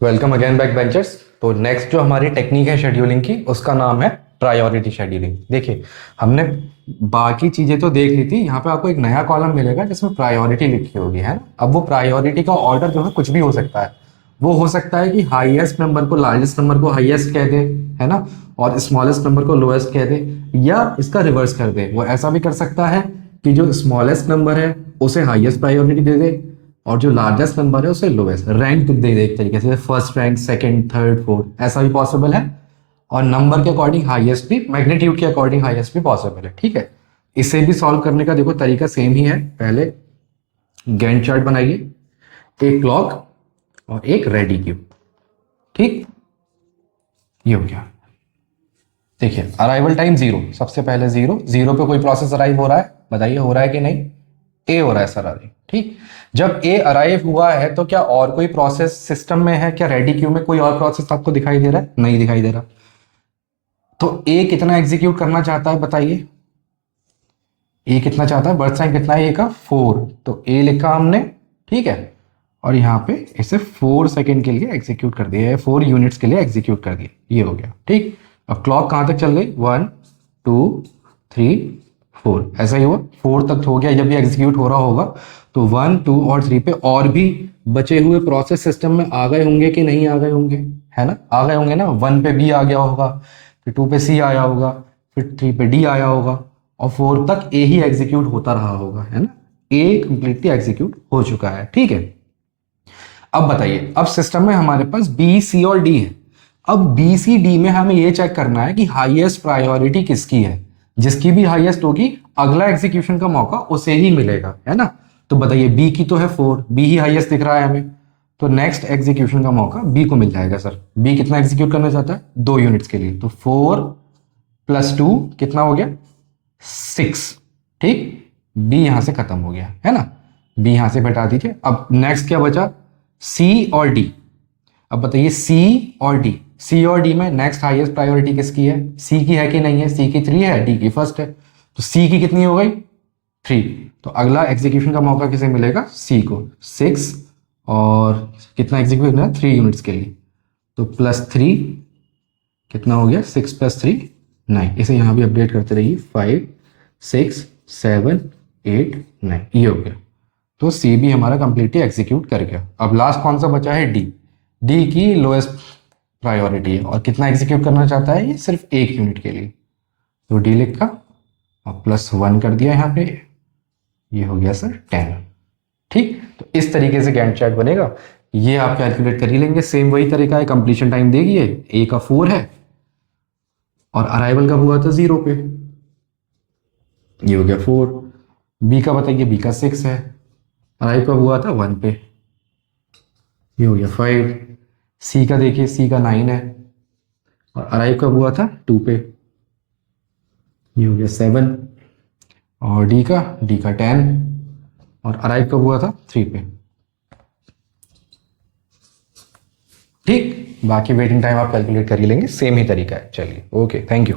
Welcome again back benchers. तो next जो हमारी टेक्निक है शेड्यूलिंग की, उसका नाम है प्रायोरिटी शेड्यूलिंग। देखिए, हमने बाकी चीजें तो देख ली थी। यहाँ पे आपको एक नया कॉलम मिलेगा जिसमें प्रायोरिटी लिखी होगी, है ना। अब वो प्रायोरिटी का ऑर्डर जो है कुछ भी हो सकता है। वो हो सकता है कि हाईएस्ट नंबर को लार्जेस्ट नंबर को हाईएस्ट कह दे, है ना, और स्मॉलेस्ट नंबर को लोएस्ट कह दे, या इसका रिवर्स कर दे। वो ऐसा भी कर सकता है कि जो स्मॉलेस्ट नंबर है उसे हाईएस्ट प्रायोरिटी दे दे, और जो लार्जेस्ट नंबर है उसे लोएस्ट रैंक दे दे, एक तरीके से first rank, second, third, fourth, ऐसा भी पॉसिबल है। और नंबर के अकॉर्डिंग हाईएस्ट भी, मैग्नीट्यूड के अकॉर्डिंग हाईएस्ट भी पॉसिबल है। ठीक है, इसे भी सॉल्व करने का देखो तरीका सेम ही है। पहले गैंट चार्ट बनाइए, एक क्लॉक और एक रेडी क्यू। ठीक, ये हो गया। देखिए, अराइवल टाइम 0, सबसे पहले 0 0 पे कोई प्रोसेस अराइव हो रहा है, बताइए हो रहा है कि नहीं। ए हो रहा है सर अराइव। ठीक, जब ए अराइव हुआ है तो क्या और कोई प्रोसेस सिस्टम में है? क्या रेडी क्यू में कोई और प्रोसेस आपको दिखाई दे रहा है? नहीं दिखाई दे रहा। तो ए कितना एग्जीक्यूट करना चाहता है बताइए। ए कितना चाहता है? बर्थ साइन कितना है ए का? 4। तो ए लिखा हमने, ठीक है, और यहाँ पे इसे 4 सेकेंड के लिए एग्जीक्यूट कर दिया है, 4 यूनिट्स के लिए एग्जीक्यूट कर दिया। ये हो गया। ठीक, अब क्लॉक कहाँ तक चल गई? 1 2 3 4, ऐसा ही हुआ, 4 तक हो गया। जब ये एग्जीक्यूट हो रहा होगा तो 1 2 और 3 पे और भी बचे हुए प्रोसेस सिस्टम में आ गए होंगे कि नहीं आ गए होंगे, है ना। आ गए होंगे ना। 1 पे बी आ गया होगा, फिर 2 पे सी आया होगा, फिर 3 पे डी आया होगा, और 4 तक ए ही एग्जीक्यूट होता रहा होगा, है ना। ए कंप्लीटली एग्जीक्यूट हो चुका है। ठीक है, अब बताइए, अब सिस्टम में हमारे पास बी सी और डी है। अब बी सी डी में हमें यह चेक करना है कि हाईएस्ट प्रायोरिटी किसकी है। जिसकी भी हाईएस्ट होगी, अगला एग्जीक्यूशन का मौका उसे ही मिलेगा, है ना। तो बताइए, बी की तो है 4, बी ही हाईएस्ट दिख रहा है हमें, तो नेक्स्ट एग्जीक्यूशन का मौका बी को मिल जाएगा। सर बी कितना एग्जीक्यूट करना चाहता है? 2 यूनिट्स के लिए, तो 4 + 2 कितना हो गया? 6। ठीक, बी यहां से खत्म हो गया, है ना। बी यहां से घटा दीजिए। अब नेक्स्ट क्या बचा? सी और डी। अब बताइए, सी और डी, सी और डी में नेक्स्ट हाईएस्ट प्रायोरिटी किसकी है? सी की है कि नहीं है? सी की 3 है, डी की फर्स्ट है, तो सी की कितनी हो गई? 3। तो अगला एग्जीक्यूशन का मौका किसे मिलेगा? सी को। 6 और कितना एग्जीक्यूट करना है? 3 यूनिट्स के लिए, तो +3 कितना हो गया? 6 + 3 9। इसे यहाँ भी अपडेट करते रहिए, 5 6 7 8 9, ये हो गया। तो सी भी हमारा कंप्लीटली एग्जीक्यूट कर गया। अब लास्ट कौन सा बचा है? डी। डी की लोएस्ट प्रायोरिटी है, और कितना एग्जीक्यूट करना चाहता है ये? सिर्फ 1 यूनिट के लिए, तो डी लिखा और +1 कर दिया यहाँ पे, ये हो गया सर 10। ठीक, तो इस तरीके से गैंट चार्ट बनेगा। ये आप कैलकुलेट कर ही लेंगे, सेम वही तरीका है। कंप्लीशन टाइम देगी, ए का 4 है और अराइवल कब हुआ था? 0 पे, ये हो गया 4। बी का बताइए, बी का 6 है, अराइव कब हुआ था? 1 पे, ये हो गया 5। सी का देखिए, सी का 9 है, और अराइव कब हुआ था? 2 पे, ये हो गया 7। और डी का 10, और अराइव कब हुआ था? 3 पे। ठीक, बाकी वेटिंग टाइम आप कैलकुलेट कर ही लेंगे, सेम ही तरीका है। चलिए, ओके, थैंक यू।